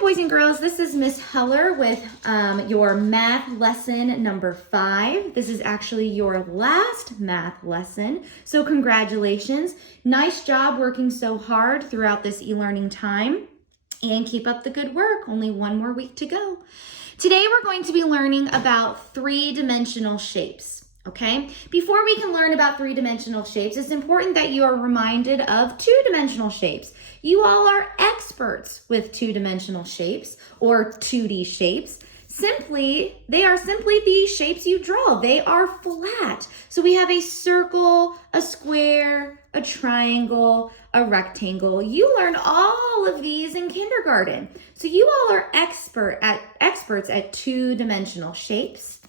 boys and girls, this is Miss Heller with your math lesson number 5. This is actually your last math lesson, so congratulations. Nice job working so hard throughout this e-learning time, and keep up the good work. Only one more week to go. Today we're going to be learning about three-dimensional shapes, okay? Before we can learn about three-dimensional shapes, it's important that you are reminded of two-dimensional shapes. You all are experts with two-dimensional shapes or 2D shapes. They are simply the shapes you draw. They are flat. So we have a circle, a square, a triangle, a rectangle. You learned all of these in kindergarten. So you all are experts at two-dimensional shapes.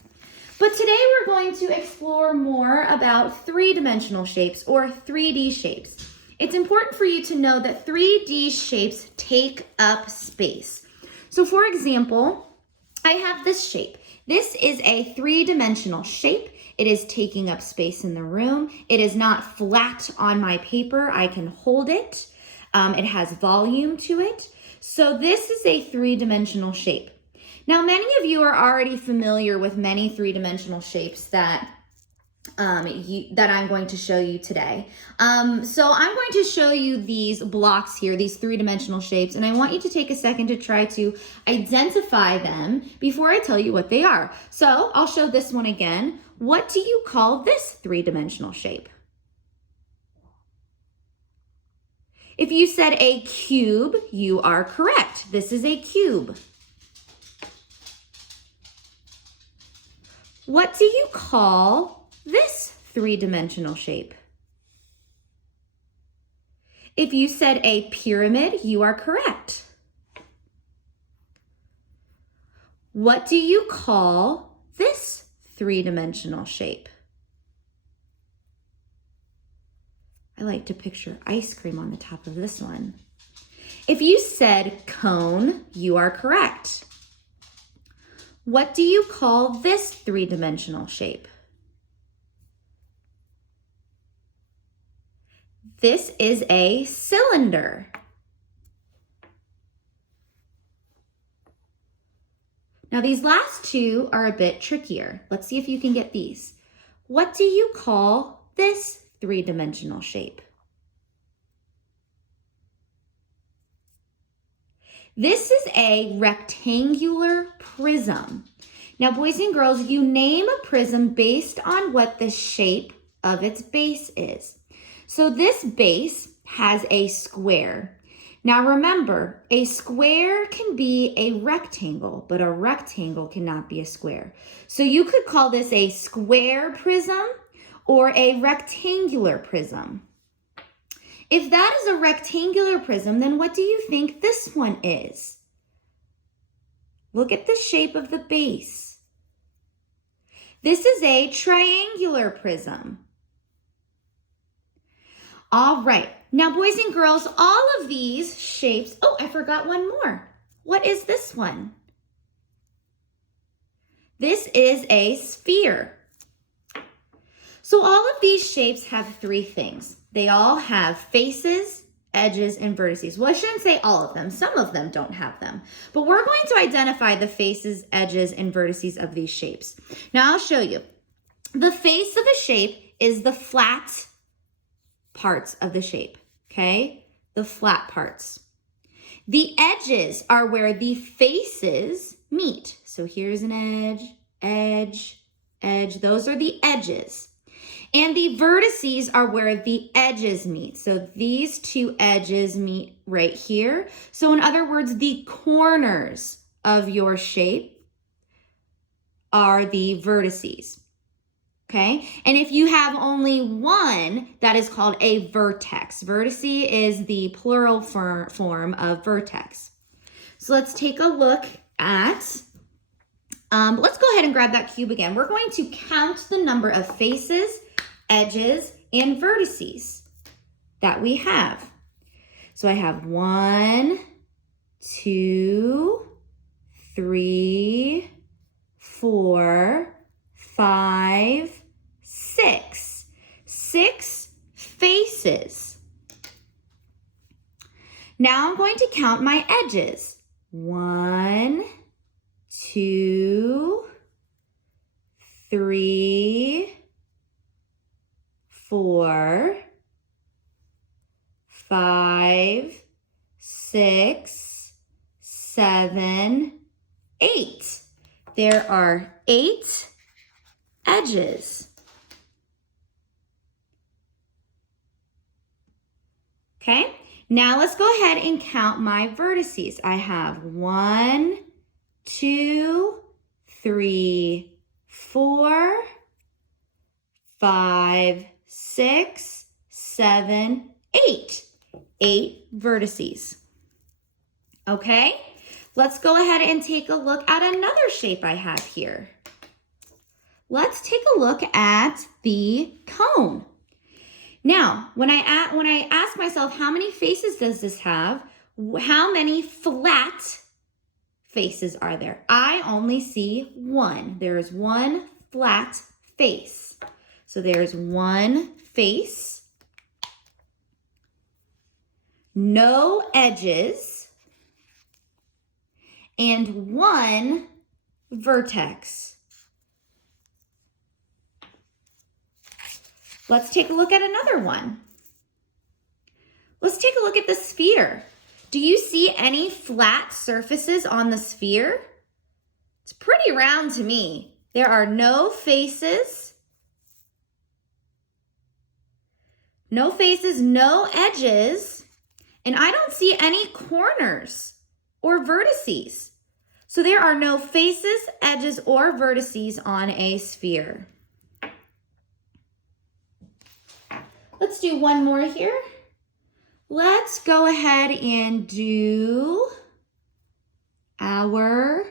But today we're going to explore more about three-dimensional shapes or 3D shapes. It's important for you to know that 3D shapes take up space. So for example, I have this shape. This is a three-dimensional shape. It is taking up space in the room. It is not flat on my paper. I can hold it. It has volume to it. So this is a three-dimensional shape. Now, many of you are already familiar with many three-dimensional shapes that I'm going to show you today. So I'm going to show you these blocks here, these three-dimensional shapes, and I want you to take a second to try to identify them before I tell you what they are. So I'll show this one again. What do you call this three-dimensional shape? If you said a cube, you are correct. This is a cube. What do you call this three-dimensional shape? If you said a pyramid, you are correct. What do you call this three-dimensional shape? I like to picture ice cream on the top of this one. If you said cone, you are correct. What do you call this three-dimensional shape? This is a cylinder. Now these last two are a bit trickier. Let's see if you can get these. What do you call this three-dimensional shape? This is a rectangular prism. Now, boys and girls, you name a prism based on what the shape of its base is. So this base has a square. Now remember, a square can be a rectangle, but a rectangle cannot be a square. So you could call this a square prism or a rectangular prism. If that is a rectangular prism, then what do you think this one is? Look at the shape of the base. This is a triangular prism. All right, now boys and girls, all of these shapes, oh, I forgot one more. What is this one? This is a sphere. So all of these shapes have three things. They all have faces, edges, and vertices. Well, I shouldn't say all of them. Some of them don't have them. But we're going to identify the faces, edges, and vertices of these shapes. Now I'll show you. The face of a shape is the flat parts of the shape, okay? The flat parts. The edges are where the faces meet. So here's an edge, edge, edge. Those are the edges. And the vertices are where the edges meet. So these two edges meet right here. So in other words, the corners of your shape are the vertices. Okay, and if you have only one, that is called a vertex. Vertice is the plural form of vertex. So let's take a look at, let's go ahead and grab that cube again. We're going to count the number of faces, edges, and vertices that we have. So I have 1, 2, 3, 4, 5, 6 faces. Now I'm going to count my edges. 1, 2, 3, 4, 5, 6, 7, 8. There are 8 edges. Okay, now let's go ahead and count my vertices. I have 1, 2, 3, 4, 5, 6, 7, 8. 8 vertices. Okay, let's go ahead and take a look at another shape I have here. Let's take a look at the cone. Now, when I ask myself, how many faces does this have? How many flat faces are there? I only see one. There is one flat face. So there's one face, no edges, and one vertex. Let's take a look at another one. Let's take a look at the sphere. Do you see any flat surfaces on the sphere? It's pretty round to me. There are no faces, no edges, and I don't see any corners or vertices. So there are no faces, edges, or vertices on a sphere. Let's do one more here. Let's go ahead and do our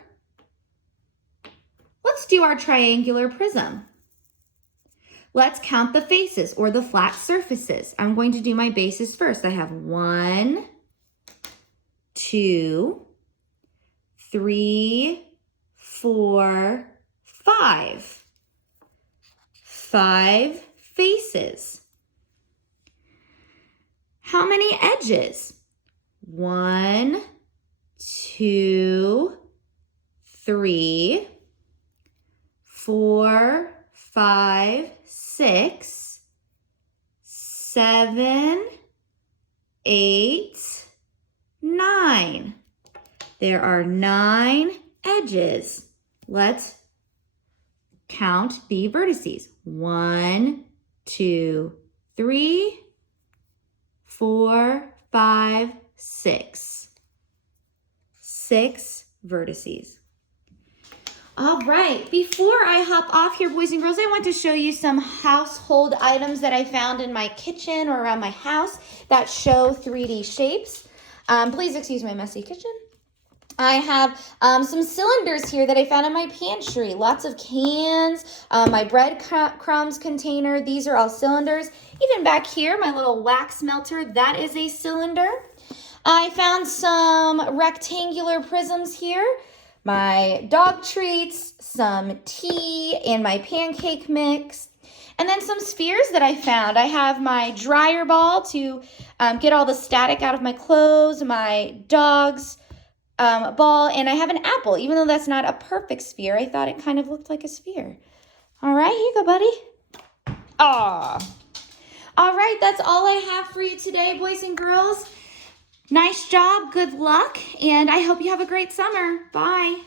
triangular prism. Let's count the faces or the flat surfaces. I'm going to do my bases first. I have 1, 2, 3, 4, 5. 5 faces. How many edges? 1, 2, 3, 4, 5, 6, 7, 8, 9. There are 9 edges. Let's count the vertices. 1, 2, 3, 4, 5, 6. 6 vertices. All right, before I hop off here, boys and girls, I want to show you some household items that I found in my kitchen or around my house that show 3D shapes. Please excuse my messy kitchen. I have some cylinders here that I found in my pantry. Lots of cans, my breadcrumbs container. These are all cylinders. Even back here, my little wax melter, that is a cylinder. I found some rectangular prisms here. My dog treats, some tea, and my pancake mix. And then some spheres that I found. I have my dryer ball to get all the static out of my clothes, my dog's ball, and I have an apple. Even though that's not a perfect sphere, I thought it kind of looked like a sphere. All right, here you go, buddy. Aw. All right, that's all I have for you today, boys and girls. Nice job, good luck, and I hope you have a great summer. Bye.